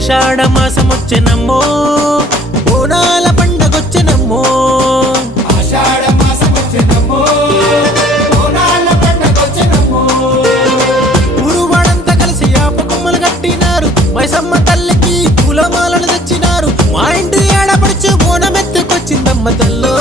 ఆషాఢ మాసమొచ్చెనమ్మో, బోనాల పండగొచ్చెనమ్మో. ఆషాఢ మాసమొచ్చెనమ్మో, బోనాల పండగొచ్చెనమ్మో. ఊరువాడంతా కలిసి యాప కొమ్మలు కట్టినారు, మైసమ్మ తల్లికి పూలమాలను తెచ్చినారు. మా ఇంటి ఏడపడుచు బోనమెత్తుకొచ్చిందమ్మ తల్లో.